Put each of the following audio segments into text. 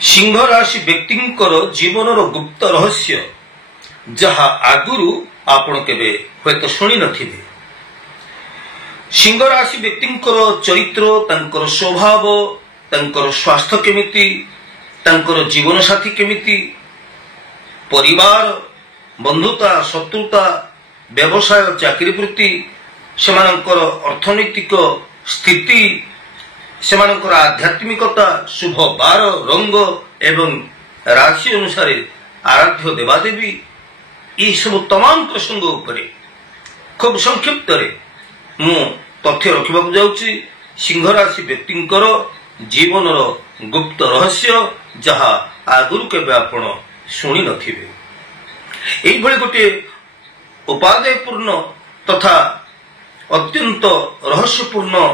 सिंह राशि व्यक्तिंकर जीवनर गुप्त रहस्य जहा आगुरु आपण केबे हयतो शुणी नथिबे। सिंह राशि व्यक्तिंकर चरित्र, तांकर स्वभाव, तांकर स्वास्थ्य केमिति, तांकर जीवन साथी केमिति, परिवार, बंधुता, शत्रुता, व्यवसाय, चाकरी वृत्ति, सेमानंकर अर्थनैतिक स्थिति, सेमानंकर आध्यात्मिकता, शुभ बार, रंग एवं राशि अनुसार आराध्य देवादेवी, ये सब तमाम प्रसंग उपरे खूब संक्षिप्त मु तथ्य रखा जाऊँगी। सिंह राशि व्यक्तिंकर जीवनर गुप्त रहस्य जहा आगुरु केबे आपण शुणी नथिबे। एई भली गोटे उपादेयपूर्ण तथा अत्यंत रहस्यपूर्ण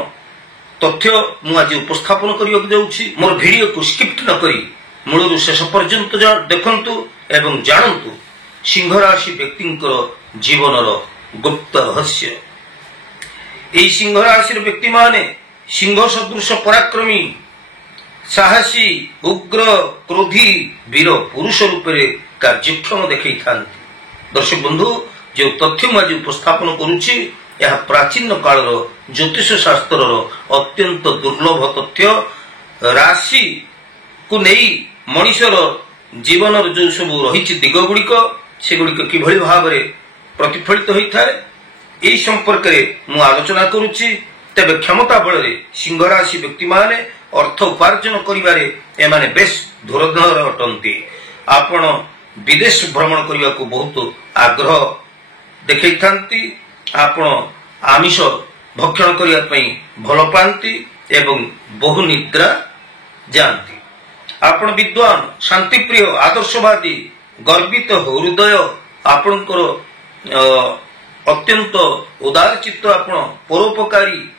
तथ्य मु आज उपस्थापन करिया जाऊँगी। मोर वीडियो को स्किप न करी मूलरू शेष पर्यंत देखंतु एवं जानंतु सिंह राशि व्यक्तिंकर जीवनर गुप्त रहस्य। एई सिंह राशि व्यक्ति माने सिंह सदृश पराक्रमी, साहसी, उग्र, क्रोधी, वीर पुरुष रूप में कार्यक्षम देखई थांती। दर्शक बंधु, जो तथ्य मुझे उपस्थापन करुछि यह प्राचीन कालर ज्योतिष शास्त्र अत्यंत दुर्लभ तथ्य। राशि को नहीं मनुष्यर जीवन जो सब रही दिग गुड़िक सेगुड़िक किभली भाव में प्रतिफलित होता है यही संपर्क में आलोचना करुछि। तेबे क्षमता बल सिंह राशि व्यक्ति माने अर्थ उपार्जन करिबारे एमाने बेस धुरंधर अटंती। आपण विदेश भ्रमण करने को बहुत आग्रह देखई थांती। आपण आमिष भक्षण करने पई भल पांती एवं बहु निद्रा जानती। आपण विद्वान, शांतिप्रिय, आदर्शवादी, गर्वित हृदय, आपणकर अत्यंत उदार चित्त, आपण परोपकारी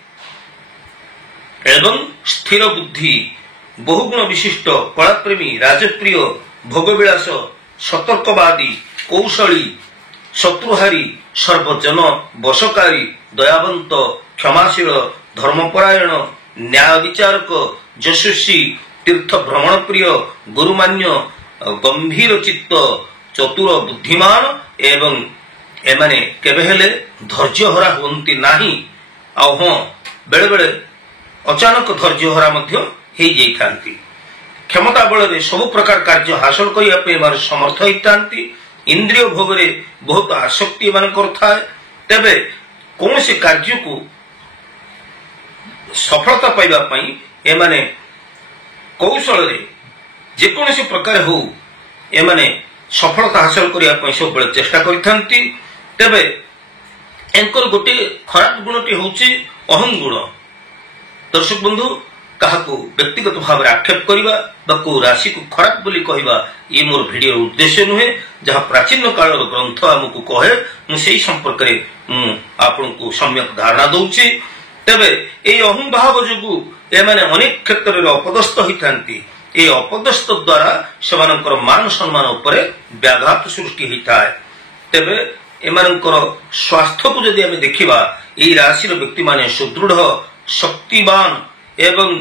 एवं स्थिर बुद्धि, बहुगुण विशिष्ट, कलाप्रेमी, राजप्रिय, भोगविलास, सतर्कवादी, कौशली, शत्रुहारी, सर्वजन वशकारी, दयावंत, क्षमाशील, धर्मपरायण, न्याय विचारक, यशस्वी, तीर्थ भ्रमण प्रिय, गुरुमान्य, गंभीर चित्त, चतुर, बुद्धिमान एवं एमाने केबे हेले धैर्य हरा होंती नाही। आउ हां बेले बेले अचानक धैर्य हरा मध्य हेई जाई थांती। क्षमता बल रे सब प्रकार कार्य हासिल करिया पे मार समर्थ होइतांती। इंद्रिय भोग रे बहुत आसक्ति मान करथा है। तबे कौन से कार्य को सफलता पाइबा पई एमाने कौशल रे जे कौन से प्रकार हो एमाने सफलता हासिल करिया पई सब बेले चेष्टा करिथांती। तेबे एंकर गोटे खराब गुणटी होची अहं गुण। दर्शक बंधु, काहाको व्यक्तिगत भाव में आक्षेप करबा बा को राशि को खराब बोली कहबा ये मोर वीडियो उद्देश्य नुहे। जहाँ प्राचीन काल ग्रंथ आमको कहे मु सेही संपर्क रे मु आपन को सम्यक धारणा दउची। तेबे ए अहं भाव जोगु एमाने अनेक क्षेत्र रे अपदस्थ होइथांती। ए अपदस्थ द्वारा सेमानकर मान सम्मान उपरे व्याघात सृष्टि होता है। तेबे एमानकर स्वास्थ्य को जदि आमे देखिबा ए राशि व्यक्ति माने सुदृढ़, शक्तिवान एवं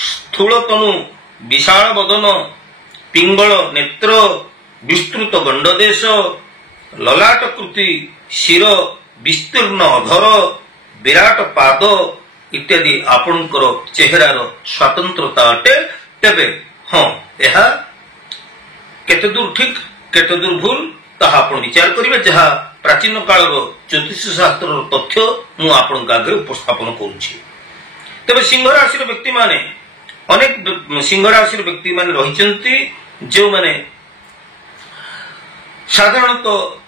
स्थूल तनु, विशाल बदन, पिंगल नेत्र, विस्तृत गंडदेश, ललाटकृति, शिर, विस्तीर्ण अधर, विराट पाद इत्यादि आपणकर चेहरार स्वतंत्रता अटे। तेबे हाँ यह केते दूर ठीक केते दूर भूल ताहा आपण विचार करिवे। जहा प्राचीन कालर ज्योतिष शास्त्र तथ्य मु आपण आगे उपस्थापन करुछि। तेबे सिंह राशि व्यक्ति माने अनेक सिंह राशि व्यक्ति माने रहिचंती जो माने साधारणतः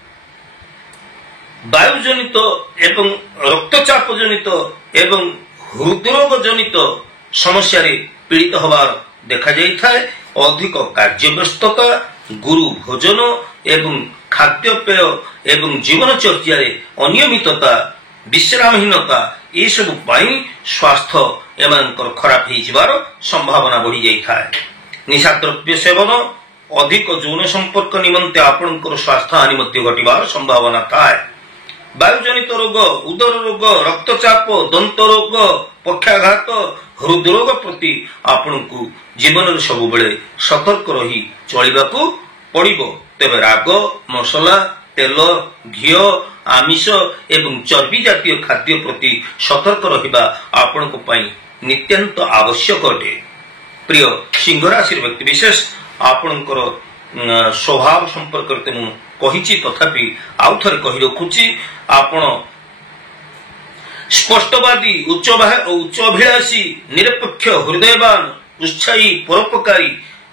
वायु जनित एवं रक्तचाप जनित एवं हृदरोग जनित समस्या रे पीड़ित होबार देखा जाई थाए। अधिक कार्य व्यस्तता, गुरु भोजन एवं खाद्यपेय एवं जीवन चर्चा अनियमितता, विश्रामहीनता ये सब पाई स्वास्थ्य एमानकर खराब हो जिबार संभावना बढ़ी जाई थाए। निशा द्रव्य सेवन, अधिक यौन संपर्क निमंते आपणकर स्वास्थ्य हानि मध्य घटिबार संभावना थाए। ବାୟୁଜନିତ ରୋଗ, ଉଦର ରୋଗ, ରକ୍ତଚାପ, ଦନ୍ତ ରୋଗ, ପକ୍ଷାଘାତ, ହୃଦରୋଗ ପ୍ରତି ଆପଣଙ୍କୁ ଜୀବନରେ ସବୁବେଳେ ସତର୍କ ରହି ଚଳିବାକୁ ପଡ଼ିବ। ତେବେ ରାଗ, ମସଲା, ତେଲ, ଘିଅ, ଆମିଷ ଏବଂ ଚର୍ବି ଜାତୀୟ ଖାଦ୍ୟ ପ୍ରତି ସତର୍କ ରହିବା ଆପଣଙ୍କ ପାଇଁ ନିତ୍ୟାନ୍ତ ଆବଶ୍ୟକ ଅଟେ। ପ୍ରିୟ ସିଂହ ରାଶିର ବ୍ୟକ୍ତିବିଶେଷ, ଆପଣଙ୍କର ସ୍ୱଭାବ ସମ୍ପର୍କରେ ମୁଁ କହିଛି, ତଥାପି ଆଉ ଥରେ କହି ରଖୁଛି। ଆପଣ ସ୍ପଷ୍ଟବାଦୀ, ଉଚ୍ଚାଭିଳାଷୀ, ନିରପେକ୍ଷ, ହୃଦୟବାନ, ଉତ୍ସାହୀ, ପରୋପକାରୀ।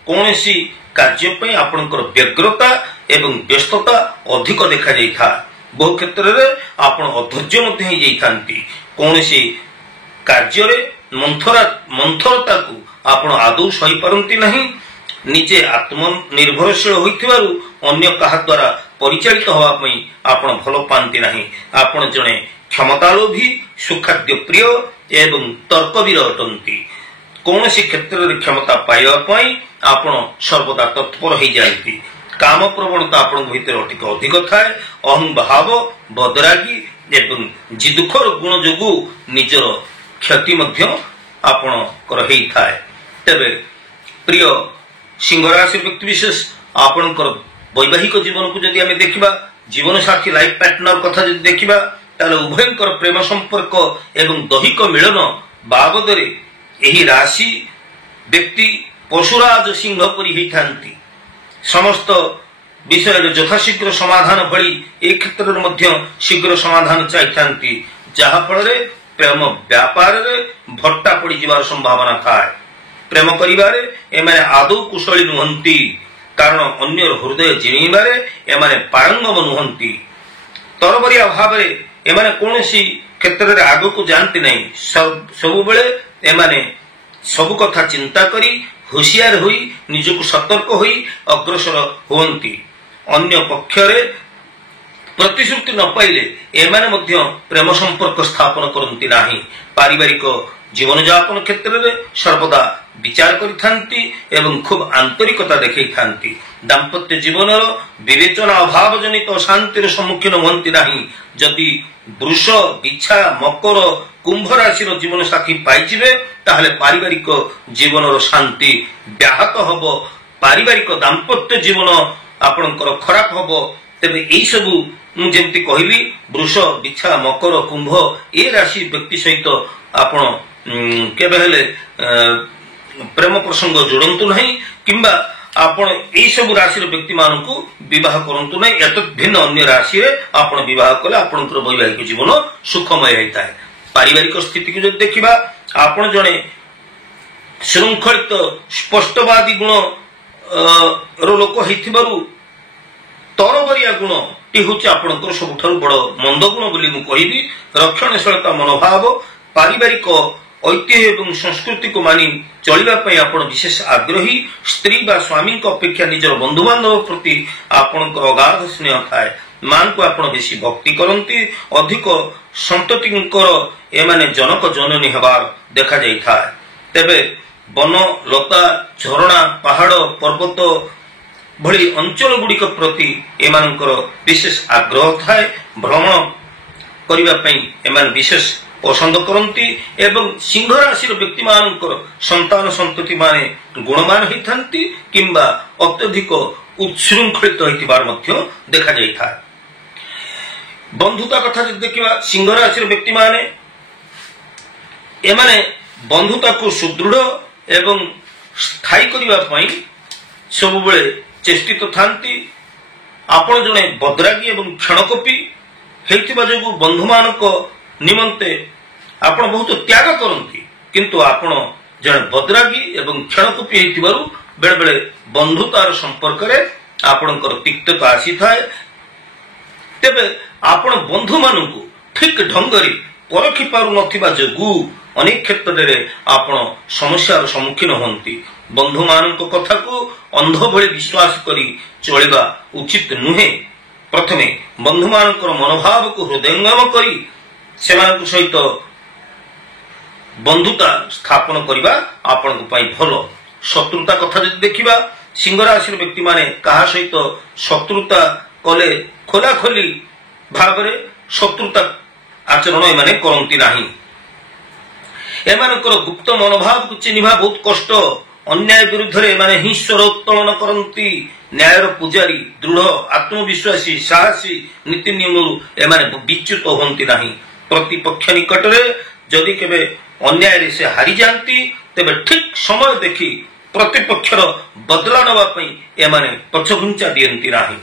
କୌଣସି କାର୍ଯ୍ୟ ପାଇଁ ଆପଣଙ୍କର ବ୍ୟଗ୍ରତା ଏବଂ ବ୍ୟସ୍ତତା ଅଧିକ ଦେଖାଯାଇଥାଏ। ବହୁ କ୍ଷେତ୍ରରେ ଆପଣ ଅଧୈର୍ଯ୍ୟ ମଧ୍ୟ ହେଇଯାଇଥାନ୍ତି। କୌଣସି କାର୍ଯ୍ୟରେ ମନ୍ଥରତାକୁ ଆପଣ ଆଦୌ ସହିପାରନ୍ତି ନାହିଁ। ନିଜେ ଆତ୍ମନିର୍ଭରଶୀଳ ହୋଇଥିବାରୁ ଅନ୍ୟ କାହା ଦ୍ୱାରା ପରିଚାଳିତ ହେବା ପାଇଁ ଆପଣ ଭଲ ପାଆନ୍ତି ନାହିଁ। ଆପଣ ଜଣେ କ୍ଷମତାଲୋଭୀ, ସୁଖାଦ୍ୟ ପ୍ରିୟ ଏବଂ ତର୍କବୀର ଅଟନ୍ତି। କୌଣସି କ୍ଷେତ୍ରରେ କ୍ଷମତା ପାଇବା ପାଇଁ ଆପଣ ସର୍ବଦା ତତ୍ପର ହୋଇଯାଆନ୍ତି। କାମ ପ୍ରବଣତା ଆପଣଙ୍କ ଭିତରେ ଟିକେ ଅଧିକ ଥାଏ। ଅହଂଭାବ, ବଦରାଗୀ ଏବଂ ଜିଦୁଖୋର ଗୁଣ ଯୋଗୁଁ ନିଜର କ୍ଷତି ମଧ୍ୟ ଆପଣଙ୍କର ହେଇଥାଏ। ତେବେ ପ୍ରିୟ ସିଂହ ରାଶି ବ୍ୟକ୍ତିବିଶେଷ, ଆପଣଙ୍କର ବୈବାହିକ ଜୀବନକୁ ଯଦି ଆମେ ଦେଖିବା, ଜୀବନସାଥୀ ଲାଇଫ ପାର୍ଟନର କଥା ଯଦି ଦେଖିବା, ତାହେଲେ ଉଭୟଙ୍କର ପ୍ରେମ ସମ୍ପର୍କ ଏବଂ ଦୈହିକ ମିଳନ ବାବଦରେ ଏହି ରାଶି ବ୍ୟକ୍ତି ପଶୁରାଜ ସିଂହ ପରି ହେଇଥାନ୍ତି। ସମସ୍ତ ବିଷୟରେ ଯଥାଶୀଘ୍ର ସମାଧାନ ଭଳି ଏ କ୍ଷେତ୍ରରେ ମଧ୍ୟ ଶୀଘ୍ର ସମାଧାନ ଚାହିଥାନ୍ତି, ଯାହାଫଳରେ ପ୍ରେମ ବ୍ୟାପାରରେ ଭଟ୍ଟା ପଡ଼ିଯିବାର ସମ୍ଭାବନା ଥାଏ। ପ୍ରେମ କରିବାରେ ଏମାନେ ଆଦୌ କୁଶଳୀ ନୁହନ୍ତି, କାରଣ ଅନ୍ୟର ହୃଦୟ ଜିଣିବାରେ ଏମାନେ ପାରଙ୍ଗମ ନୁହନ୍ତି। ତରବରିଆ ଭାବରେ ଏମାନେ କୌଣସି କ୍ଷେତ୍ରରେ ଆଗକୁ ଯାଆନ୍ତି ନାହିଁ। ସବୁବେଳେ ଏମାନେ ସବୁ କଥା ଚିନ୍ତା କରି ହୁସିଆର ହୋଇ ନିଜକୁ ସତର୍କ ହୋଇ ଅଗ୍ରସର ହୁଅନ୍ତି। ଅନ୍ୟ ପକ୍ଷରେ ପ୍ରତିଶ୍ରୁତି ନ ପାଇଲେ ଏମାନେ ମଧ୍ୟ ପ୍ରେମ ସମ୍ପର୍କ ସ୍ଥାପନ କରନ୍ତି ନାହିଁ। ପାରିବାରିକ ଜୀବନଯାପନ କ୍ଷେତ୍ରରେ ସର୍ବଦା ବିଚାର କରିଥାନ୍ତି ଏବଂ ଖୁବ୍ ଆନ୍ତରିକତା ଦେଖାଇଥାନ୍ତି। ଦାମ୍ପତ୍ୟ ଜୀବନର ବିବେଚନା ଅଭାବ ଜନିତ ଅଶାନ୍ତିର ସମ୍ମୁଖୀନ ହୁଅନ୍ତି ନାହିଁ। ଯଦି ବୃଷ, ବିଛା, ମକର, କୁମ୍ଭ ରାଶିର ଜୀବନସାଥୀ ପାଇଯିବେ, ତାହେଲେ ପାରିବାରିକ ଜୀବନର ଶାନ୍ତି ବ୍ୟାହତ ହବ, ପାରିବାରିକ ଦାମ୍ପତ୍ୟ ଜୀବନ ଆପଣଙ୍କର ଖରାପ ହବ। ତେବେ ଏଇସବୁ ମୁଁ ଯେମିତି କହିଲି, ବୃଷ, ବିଛା, ମକର, କୁମ୍ଭ ଏ ରାଶି ବ୍ୟକ୍ତି ସହିତ ଆପଣ କେବେ ହେଲେ ପ୍ରେମ ପ୍ରସଙ୍ଗ ଯୋଡ଼ନ୍ତୁ ନାହିଁ, କିମ୍ବା ଆପଣ ଏଇସବୁ ରାଶିର ବ୍ୟକ୍ତିମାନଙ୍କୁ ବିବାହ କରନ୍ତୁ ନାହିଁ। ଏତଦ୍ ଭିନ୍ନ ଅନ୍ୟ ରାଶିରେ ଆପଣ ବିବାହ କଲେ ଆପଣଙ୍କର ବୈବାହିକ ଜୀବନ ସୁଖମୟ ହେଇଥାଏ। ପାରିବାରିକ ସ୍ଥିତିକୁ ଯଦି ଦେଖିବା, ଆପଣ ଜଣେ ଶୃଙ୍ଖଳିତ, ସ୍ପଷ୍ଟବାଦୀ ଗୁଣ ର ଲୋକ ହେଇଥିବାରୁ ତରବରିଆ ଗୁଣଟି ହେଉଛି ଆପଣଙ୍କର ସବୁଠାରୁ ବଡ଼ ମନ୍ଦ ଗୁଣ ବୋଲି ମୁଁ କହିବି। ରକ୍ଷଣଶୀଳତା ମନୋଭାବ, ପାରିବାରିକ ଐତିହ୍ୟ ଏବଂ ସଂସ୍କୃତିକୁ ମାନି ଚଳିବା ପାଇଁ ଆପଣ ବିଶେଷ ଆଗ୍ରହୀ। ସ୍ତ୍ରୀ ବା ସ୍ୱାମୀଙ୍କ ଅପେକ୍ଷା ନିଜର ବନ୍ଧୁବାନ୍ଧବ ପ୍ରତି ଆପଣଙ୍କର ଅଗାଧ ସ୍ନେହ ଥାଏ। ମାଙ୍କୁ ଆପଣ ବେଶୀ ଭକ୍ତି କରନ୍ତି। ଅଧିକ ସନ୍ତତିଙ୍କର ଏମାନେ ଜନକ ଜନନୀ ହେବାର ଦେଖାଯାଇଥାଏ। ତେବେ ବନ, ଲତା, ଝରଣା, ପାହାଡ଼, ପର୍ବତ ଭଳି ଅଞ୍ଚଳ ଗୁଡ଼ିକ ପ୍ରତି ଏମାନଙ୍କର ବିଶେଷ ଆଗ୍ରହ ଥାଏ। ଭ୍ରମଣ କରିବା ପାଇଁ ଏମାନେ ବିଶେଷ ପସନ୍ଦ କରନ୍ତି ଏବଂ ସିଂହ ରାଶିର ବ୍ୟକ୍ତିମାନଙ୍କର ସନ୍ତାନ ସନ୍ତତି ମାନେ ଗୁଣମାନ ହୋଇଥାନ୍ତି କିମ୍ବା ଅତ୍ୟଧିକ ଉଚ୍ଛୃଙ୍ଖଳିତ ହୋଇଥିବାର ମଧ୍ୟ ଦେଖାଯାଇଥାଏ। ବନ୍ଧୁତା କଥା ଯଦି ଦେଖିବା, ସିଂହ ରାଶିର ବ୍ୟକ୍ତିମାନେ ଏମାନେ ବନ୍ଧୁତାକୁ ସୁଦୃଢ଼ ଏବଂ ସ୍ଥାୟୀ କରିବା ପାଇଁ ସବୁବେଳେ ଚେଷ୍ଟିତ ଥାନ୍ତି। ଆପଣ ଜଣେ ବଦରାଗୀ ଏବଂ କ୍ଷଣକୋପୀ ହେଇଥିବା ଯୋଗୁଁ ବନ୍ଧୁମାନଙ୍କ ନିମନ୍ତେ ଆପଣ ବହୁତ ତ୍ୟାଗ କରନ୍ତି, କିନ୍ତୁ ଆପଣ ଜଣେ ବଦରାଗୀ ଏବଂ କ୍ଷଣକୋପୀ ହେଇଥିବାରୁ ବେଳେବେଳେ ବନ୍ଧୁତାର ସମ୍ପର୍କରେ ଆପଣଙ୍କର ତିକ୍ତତା ଆସିଥାଏ। ତେବେ ଆପଣ ବନ୍ଧୁମାନଙ୍କୁ ଠିକ୍ ଢଙ୍ଗରେ ପରଖି ପାରୁନଥିବା ଯୋଗୁଁ ଅନେକ କ୍ଷେତ୍ରରେ ଆପଣ ସମସ୍ୟାର ସମ୍ମୁଖୀନ ହୁଅନ୍ତି। ବନ୍ଧୁମାନଙ୍କ କଥାକୁ ଅନ୍ଧ ଭଳି ବିଶ୍ୱାସ କରି ଚଳିବା ଉଚିତ ନୁହେଁ। ପ୍ରଥମେ ବନ୍ଧୁମାନଙ୍କର ମନୋଭାବକୁ ହୃଦୟଙ୍ଗମ କରି ସେମାନଙ୍କ ସହିତ ବନ୍ଧୁତା ସ୍ଥାପନ କରିବା ଆପଣଙ୍କ ପାଇଁ ଭଲ। ଶତ୍ରୁତା କଥା ଯଦି ଦେଖିବା, ସିଂହ ରାଶିର ବ୍ୟକ୍ତିମାନେ କାହା ସହିତ ଶତ୍ରୁତା କଲେ ଖୋଲାଖୋଲି ଭାବରେ ଶତ୍ରୁତା ଆଚରଣ ଏମାନେ କରନ୍ତି ନାହିଁ। ଏମାନଙ୍କର ଗୁପ୍ତ ମନୋଭାବକୁ ଚିହ୍ନିବା ବହୁତ କଷ୍ଟ। ଅନ୍ୟାୟ ବିରୁଦ୍ଧରେ ଏମାନେ ହିଁ ସ୍ୱର ଉତ୍ତୋଳନ କରନ୍ତି। ନ୍ୟାୟର ପୂଜାରୀ, ଦୃଢ ଆତ୍ମବିଶ୍ୱାସୀ, ସାହସୀ ନୀତି ନିୟମରୁ ଏମାନେ ବିଚ୍ୟୁତ ହୁଅନ୍ତି ନାହିଁ। ପ୍ରତିପକ୍ଷ ନିକଟରେ ଯଦି କେବେ ଅନ୍ୟାୟରେ ସେ ହାରିଯାଆନ୍ତି, ତେବେ ଠିକ୍ ସମୟ ଦେଖି ପ୍ରତିପକ୍ଷର ବଦଲା ନେବା ପାଇଁ ଏମାନେ ପଛଘୁଞ୍ଚା ଦିଅନ୍ତି ନାହିଁ।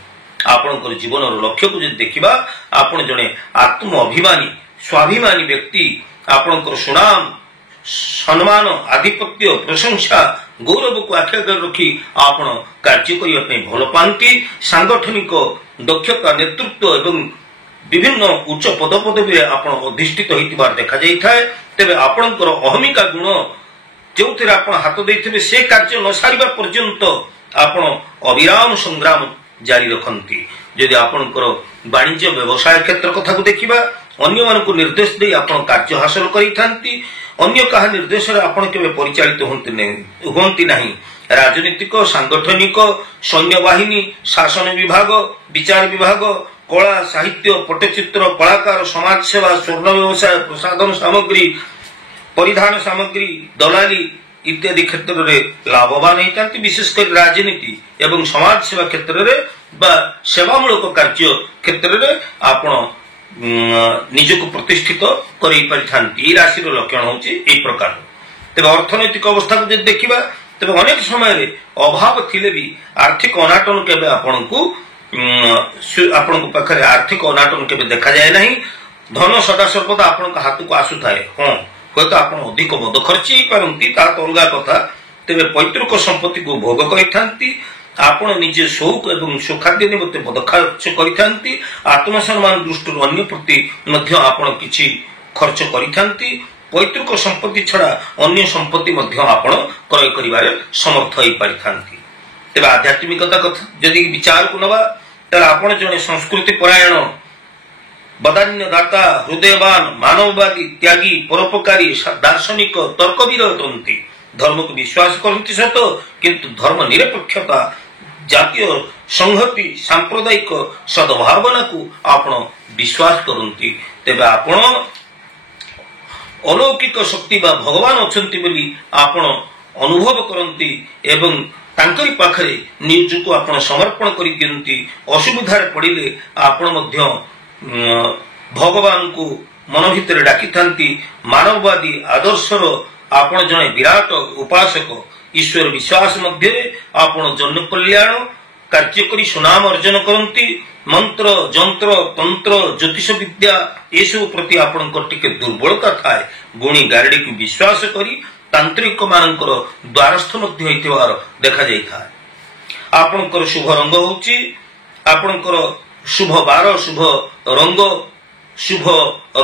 ଆପଣଙ୍କର ଜୀବନର ଲକ୍ଷ୍ୟକୁ ଯଦି ଦେଖିବା, ଆପଣ ଜଣେ ଆତ୍ମ ଅଭିମାନୀ ସ୍ୱାଭିମାନୀ ବ୍ୟକ୍ତି। ଆପଣଙ୍କର ସୁନାମ, ସମ୍ମାନ, ଆଧିପତ୍ୟ, ପ୍ରଶଂସା, ଗୌରବକୁ ଆଖି ଆଗରେ ରଖି ଆପଣ କାର୍ଯ୍ୟ କରିବା ପାଇଁ ଭଲ ପାଆନ୍ତି। ସାଂଗଠନିକ ଦକ୍ଷତା, ନେତୃତ୍ୱ ଏବଂ ବିଭିନ୍ନ ଉଚ୍ଚ ପଦପଦବୀରେ ଆପଣ ଅଧିଷ୍ଠିତ ହୋଇଥିବାର ଦେଖାଯାଇଥାଏ। ତେବେ ଆପଣଙ୍କର ଅହମିକା ଗୁଣ ଯେଉଁଥିରେ ଆପଣ ହାତ ଦେଇଥିବେ, ସେ କାର୍ଯ୍ୟ ନ ସାରିବା ପର୍ଯ୍ୟନ୍ତ ଆପଣ ଅବିରାମ ସଂଗ୍ରାମ ଜାରି ରଖନ୍ତି। ଯଦି ଆପଣଙ୍କର ବାଣିଜ୍ୟ ବ୍ୟବସାୟ କ୍ଷେତ୍ର କଥାକୁ ଦେଖିବା, ଅନ୍ୟମାନଙ୍କୁ ନିର୍ଦ୍ଦେଶ ଦେଇ ଆପଣ କାର୍ଯ୍ୟ ହାସଲ କରିଥାନ୍ତି। ଅନ୍ୟ କାହା ନିର୍ଦ୍ଦେଶରେ ଆପଣ କେବେ ପରିଚାଳିତ ହୁଅନ୍ତି ନାହିଁ। ରାଜନୈତିକ, ସାଂଗଠନିକ, ସୈନ୍ୟବାହିନୀ, ଶାସନ ବିଭାଗ, ବିଚାର ବିଭାଗ, କଳା, ସାହିତ୍ୟ, ପଟ୍ଟଚିତ୍ର, କଳାକାର, ସମାଜସେବା, ସ୍ୱର୍ଣ୍ଣ ବ୍ୟବସାୟ, ପ୍ରସାଧନ ସାମଗ୍ରୀ, ପରିଧାନ ସାମଗ୍ରୀ, ଦଲାଲି ଇତ୍ୟାଦି କ୍ଷେତ୍ରରେ ଲାଭବାନ ହେଇଥାନ୍ତି। ବିଶେଷ କରି ରାଜନୀତି ଏବଂ ସମାଜସେବା କ୍ଷେତ୍ରରେ ବା ସେବାମୂଳକ କାର୍ଯ୍ୟ କ୍ଷେତ୍ରରେ ଆପଣ ନିଜକୁ ପ୍ରତିଷ୍ଠିତ କରାଇ ପାରିଥାନ୍ତି। ଏହି ରାଶିର ଲକ୍ଷଣ ହେଉଛି ଏହି ପ୍ରକାର। ତେବେ ଅର୍ଥନୈତିକ ଅବସ୍ଥାକୁ ଯଦି ଦେଖିବା, ତେବେ ଅନେକ ସମୟରେ ଅଭାବ ଥିଲେ ବି ଆର୍ଥିକ ଅନାଟନ କେବେ ଆପଣଙ୍କ ପାଖରେ ଆର୍ଥିକ ଅନାଟନ କେବେ ଦେଖାଯାଏ ନାହିଁ। ଧନ ସଦାସର୍ବଦା ଆପଣଙ୍କ ହାତକୁ ଆସୁଥାଏ। ହଁ, ହୁଏତ ଆପଣ ଅଧିକ ମଦ ଖର୍ଚ୍ଚ ହେଇପାରନ୍ତି, ତାହା ତ ଅଲଗା କଥା। ତେବେ ପୈତୃକ ସମ୍ପତ୍ତିକୁ ଭୋଗ କରିଥାନ୍ତି। ଆପଣ ନିଜେ ସୌକ ଏବଂ ସୁଖାଦ୍ୟ ନିମନ୍ତେ ମଦ ଖର୍ଚ୍ଚ କରିଥାନ୍ତି। ଆତ୍ମସମ୍ମାନ ଦୃଷ୍ଟିରୁ ଅନ୍ୟ ପ୍ରତି ମଧ୍ୟ ଆପଣ କିଛି ଖର୍ଚ୍ଚ କରିଥାନ୍ତି। ପୈତୃକ ସମ୍ପତ୍ତି ଛଡା ଅନ୍ୟ ସମ୍ପତ୍ତି ମଧ୍ୟ ଆପଣ କ୍ରୟ କରିବାରେ ସମର୍ଥ ହୋଇପାରିଥାନ୍ତି। ତେବେ ଆଧ୍ୟାତ୍ମିକତା କଥା ଯଦି ବିଚାରକୁ ନେବା, ତାହେଲେ ଆପଣ ଜଣେ ସଂସ୍କୃତି ପରାୟଣ, ବଦାନ୍ୟ ଦାତା, ହୃଦୟବାନ, ମାନବବାଦୀ, ତ୍ୟାଗୀ, ପରୋପକାରୀ, ଦାର୍ଶନିକ, ତର୍କବୀର ଅଟନ୍ତି। ଧର୍ମକୁ ବିଶ୍ୱାସ କରନ୍ତି ସତ, କିନ୍ତୁ ଧର୍ମ ନିରପେକ୍ଷତା, ଜାତୀୟ ସଂହତି, ସାମ୍ପ୍ରଦାୟିକ ସଦ୍ଭାବନାକୁ ଆପଣ ବିଶ୍ୱାସ କରନ୍ତି। ତେବେ ଆପଣ ଅଲୌକିକ ଶକ୍ତି ବା ଭଗବାନ ଅଛନ୍ତି ବୋଲି ଆପଣ ଅନୁଭବ କରନ୍ତି ଏବଂ ତାଙ୍କରି ପାଖରେ ନିଜକୁ ଆପଣ ସମର୍ପଣ କରିଦିଅନ୍ତି। ଅସୁବିଧାରେ ପଡ଼ିଲେ ଆପଣ ମଧ୍ୟ ଭଗବାନଙ୍କୁ ମନ ଭିତରେ ଡାକିଥାନ୍ତି। ମାନବବାଦୀ ଆଦର୍ଶର ଆପଣ ଜଣେ ବିରାଟ ଉପାସକ। ଈଶ୍ୱର ବିଶ୍ୱାସ ମଧ୍ୟରେ ଆପଣ ଜନ କଲ୍ୟାଣ କାର୍ଯ୍ୟ କରି ସୁନାମ ଅର୍ଜନ କରନ୍ତି। ମନ୍ତ୍ର, ଯନ୍ତ୍ର, ତନ୍ତ୍ର, ଜ୍ୟୋତିଷ ବିଦ୍ୟା ଏସବୁ ପ୍ରତି ଆପଣଙ୍କର ଟିକେ ଦୁର୍ବଳତା ଥାଏ। ଗୁଣୀ ଗାରେଡିକୁ ବିଶ୍ୱାସ କରି ତାନ୍ତ୍ରିକ ମାନଙ୍କର ଦ୍ୱାରସ୍ଥ ମଧ୍ୟ ହୋଇଥିବାର ଦେଖାଯାଇଥାଏ। ଆପଣଙ୍କର ଶୁଭ ରଙ୍ଗ ହେଉଛି, ଆପଣଙ୍କର ଶୁଭ ବାର, ଶୁଭ ରଙ୍ଗ, ଶୁଭ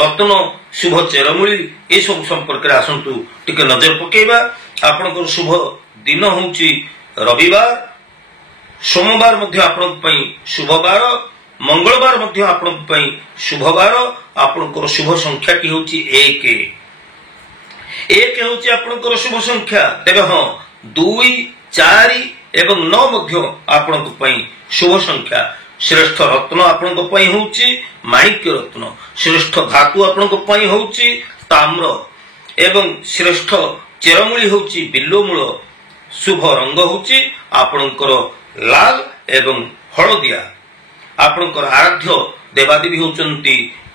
ରତ୍ନ, ଶୁଭ ଚେରମୂଳି ଏସବୁ ସମ୍ପର୍କରେ ଆସନ୍ତୁ ଟିକେ ନଜର ପକେଇବା। ଆପଣଙ୍କର ଶୁଭ ଦିନ ହେଉଛି ରବିବାର, ସୋମବାର ମଧ୍ୟ ଆପଣଙ୍କ ପାଇଁ ଶୁଭବାର, ମଙ୍ଗଳବାର ମଧ୍ୟ ଆପଣଙ୍କ ପାଇଁ ଶୁଭବାର। ଆପଣଙ୍କର ଶୁଭ ସଂଖ୍ୟାଟି ହେଉଛି 1। 1 ହେଉଛି ଆପଣଙ୍କର ଶୁଭ ସଂଖ୍ୟା। ତେବେ ହଁ, 2, 4 ଏବଂ 9 ମଧ୍ୟ ଆପଣଙ୍କ ପାଇଁ ଶୁଭ ସଂଖ୍ୟା। ଶ୍ରେଷ୍ଠ ରତ୍ନ ଆପଣଙ୍କ ପାଇଁ ହେଉଛି ମାଣିକ୍ୟ ରତ୍ନ। ଶ୍ରେଷ୍ଠ ଧାତୁ ଆପଣଙ୍କ ପାଇଁ ହେଉଛି ତାମ୍ର ଏବଂ ଶ୍ରେଷ୍ଠ ଚେରମୂଳି ହେଉଛି ବିଲ୍ୱମୂଳ। ଶୁଭ ରଙ୍ଗ ହେଉଛି ଆପଣଙ୍କର ଲାଲ ଏବଂ ହଳଦିଆ। ଆପଣଙ୍କର ଆରାଧ୍ୟ ଦେବାଦେବୀ ହେଉଛନ୍ତି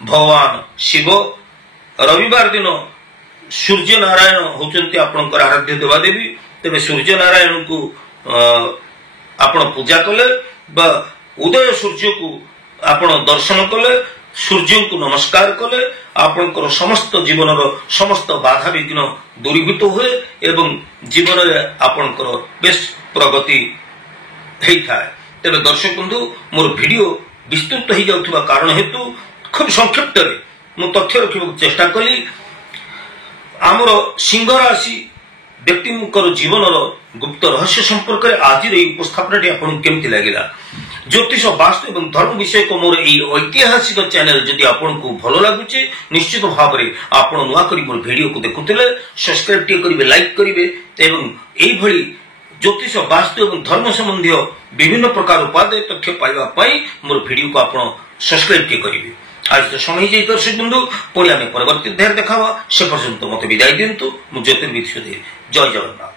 ଭଗବାନ ଶିବ। ରବିବାର ଦିନ ସୂର୍ଯ୍ୟ ନାରାୟଣ ହେଉଛନ୍ତି ଆପଣଙ୍କର ଆରାଧ୍ୟ ଦେବାଦେବୀ। ତେବେ ସୂର୍ଯ୍ୟ ନାରାୟଣଙ୍କୁ ଆପଣ ପୂଜା କଲେ ବା ଉଦୟ ସୂର୍ଯ୍ୟକୁ ଆପଣ ଦର୍ଶନ କଲେ, ସୂର୍ଯ୍ୟଙ୍କୁ ନମସ୍କାର କଲେ, ଆପଣଙ୍କର ସମସ୍ତ ଜୀବନର ସମସ୍ତ ବାଧାବିଘ୍ନ ଦୂରୀଭୂତ ହୁଏ ଏବଂ ଜୀବନରେ ଆପଣଙ୍କର ବେଶ୍ ପ୍ରଗତି ହେଇଥାଏ। ତେବେ ଦର୍ଶକ ବନ୍ଧୁ, ମୋର ଭିଡିଓ ବିସ୍ତୃତ ହେଇଯାଉଥିବା କାରଣ ହେତୁ ଖୁବ୍ ସଂକ୍ଷିପ୍ତରେ ମୁଁ ତଥ୍ୟ ରଖିବାକୁ ଚେଷ୍ଟା କଲି। ଆମର ସିଂହ ରାଶି ବ୍ୟକ୍ତିଙ୍କର ଜୀବନର ଗୁପ୍ତ ରହସ୍ୟ ସମ୍ପର୍କରେ ଆଜିର ଏହି ଉପସ୍ଥାପନାଟି ଆପଣଙ୍କୁ କେମିତି ଲାଗିଲା? ଜ୍ୟୋତିଷ, ବାସ୍ତୁ ଏବଂ ଧର୍ମ ବିଷୟକ ମୋର ଏହି ଐତିହାସିକ ଚ୍ୟାନେଲ ଯଦି ଆପଣଙ୍କୁ ଭଲ ଲାଗୁଛି, ନିଶ୍ଚିତ ଭାବରେ ଆପଣ ନୂଆ କରି ମୋର ଭିଡିଓକୁ ଦେଖୁଥିଲେ ସବସ୍କ୍ରାଇବ ଟିକେ କରିବେ, ଲାଇକ୍ କରିବେ ଏବଂ ଏଇଭଳି ଜ୍ୟୋତିଷ, ବାସ୍ତୁ ଏବଂ ଧର୍ମ ସମ୍ବନ୍ଧୀୟ ବିଭିନ୍ନ ପ୍ରକାର ଉପାଦେୟ ତଥ୍ୟ ପାଇବା ପାଇଁ ମୋର ଭିଡିଓକୁ ଆପଣ ସବସ୍କ୍ରାଇବ ଟିକେ କରିବେ। আজ তো সময় যাই দর্শক বন্ধু, পুଣି ଆମେ ପରବର୍ତ୍ତୀ ଅଧ୍ୟାୟରେ ଦେଖା ହବା। ସେ ପର୍ଯ୍ୟନ୍ତ ମତେ ବିଦାୟ ଦିଅନ୍ତୁ। ମୁଁ ଜ୍ୟୋତିର୍ବିଦ ସୁଧୀର। ଜୟ ଜଗନ୍ନାଥ।